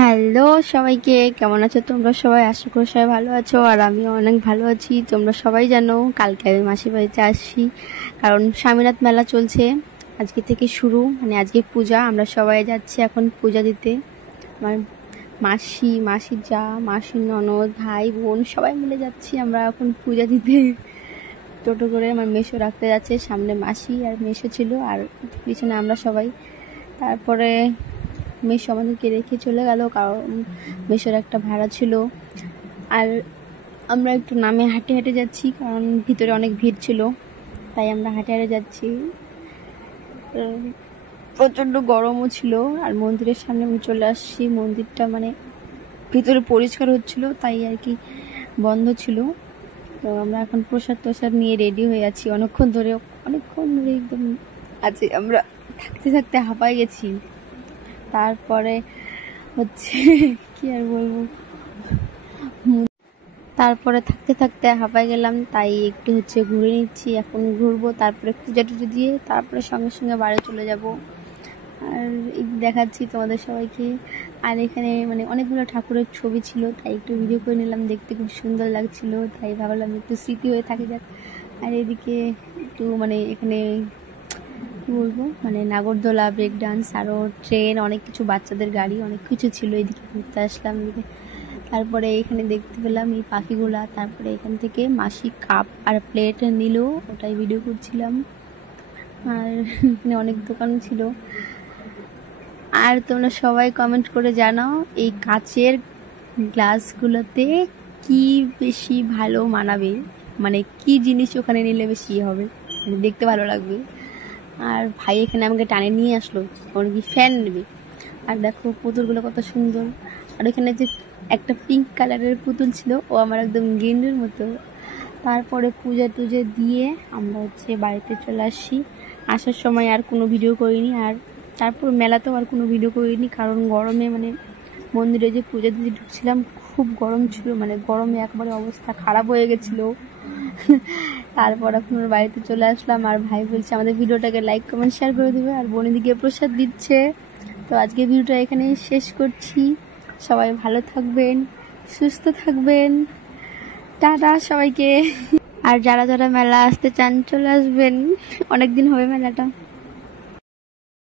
Hello সবাইকে, কেমন আছো তোমরা সবাই? আশা করি সবাই ভালো আছো, আর আমিও অনেক ভালো আছি। তোমরা সবাই জানো কালকে আমি মাসির বাড়িতে আসছি, কারণ স্বামীনাথ মেলা চলছে আজকে থেকে শুরু। মানে আজকে পূজা, আমরা সবাই যাচ্ছি এখন পূজা দিতে। আমার মাসির যা, মাসির ননদ, ভাই বোন সবাই মিলে যাচ্ছি আমরা এখন পূজা দিতে টোটো করে। আমার মেসো রাখতে যাচ্ছে, সামনে মাসি আর মেসো ছিল, আর পিছনে আমরা সবাই। তারপরে মেসো আমাদেরকে রেখে চলে গেল, কারণ মেসোর একটা ভাড়া ছিল। আর আমরা একটু নামে হাঁটে হাঁটে যাচ্ছি, কারণ ভিতরে অনেক ভিড় ছিল, তাই আমরা হাঁটে হাঁটে যাচ্ছি। প্রচণ্ড গরমও ছিল, আর মন্দিরের সামনে আমি চলে আসছি। মন্দিরটা মানে ভিতরে পরিষ্কার হচ্ছিল, তাই আর কি বন্ধ ছিল। তো আমরা এখন প্রসাদ নিয়ে রেডি হয়ে আছি। অনেকক্ষণ ধরে একদম আছে, আমরা থাকতে থাকতে হাঁপাই গেছি। তারপরে হচ্ছে কি আর বলবো, তারপরে থাকতে থাকতে হাঁপাই গেলাম, তাই একটু ঘুরে নিচ্ছি। এখন ঘুরবো, তারপরে পূজা টুজো দিয়ে তারপরে সঙ্গে সঙ্গে বাড়ি চলে যাব। আর দেখাচ্ছি তোমাদের সবাইকে। আর এখানে মানে অনেকগুলো ঠাকুরের ছবি ছিল, তাই একটু ভিডিও করে নিলাম, দেখতে খুব সুন্দর লাগছিল, তাই ভাবলাম একটু স্মৃতি হয়ে থাকে যাক। আর এদিকে একটু মানে এখানে কী বলবো, মানে নাগরদোলা, ব্রেক ডান্স, আরও ট্রেন, অনেক কিছু, বাচ্চাদের গাড়ি, অনেক কিছু ছিল। এদিকে ঘুরতে আসলাম এদিকে। তারপরে এখানে দেখতে পেলাম এই পাখিগুলা। তারপরে এখান থেকে মাসি কাপ আর প্লেট নিল, ওটাই ভিডিও করছিলাম। আর এখানে অনেক দোকান ছিল। আর তোমরা সবাই কমেন্ট করে জানাও এই কাচের গ্লাসগুলোতে কি বেশি ভালো মানাবে, মানে কি জিনিস ওখানে নিলে বেশি হবে, মানে দেখতে ভালো লাগবে। আর ভাই এখানে আমাকে টানে নিয়ে আসলো, ওখানে কি ফ্যান নেবে। আর দেখো পুতুলগুলো কত সুন্দর। আর এখানে যে একটা পিঙ্ক কালারের পুতুল ছিল, ও আমার একদম গেন্ডুর মতো। তারপরে পূজা টুজা দিয়ে আমরা বাড়িতে চলে আসি। আসার সময় আর কোনো ভিডিও করিনি, আর তারপর মেলাতেও আর কোনো ভিডিও করিনি, কারণ গরমে মানে মন্দিরে যে পূজা দিতে ঢুকছিলাম খুব গরম ছিল, মানে গরমে একবারে অবস্থা খারাপ হয়ে গেছিলো। তারপর এখন বাড়িতে চলে আসলাম, আর ভাই বলছে আমাদের ভিডিওটাকে লাইক কমেন্ট শেয়ার করে দেবে, আর বোনেদিকে প্রসাদ দিচ্ছে। তো আজকে ভিডিওটা এখানেই শেষ করছি। সবাই ভালো থাকবেন, সুস্থ থাকবেন, টাটা সবাইকে। আর যারা যারা মেলা আসতে চান চলে আসবেন, অনেক দিন হবে মেলাটা।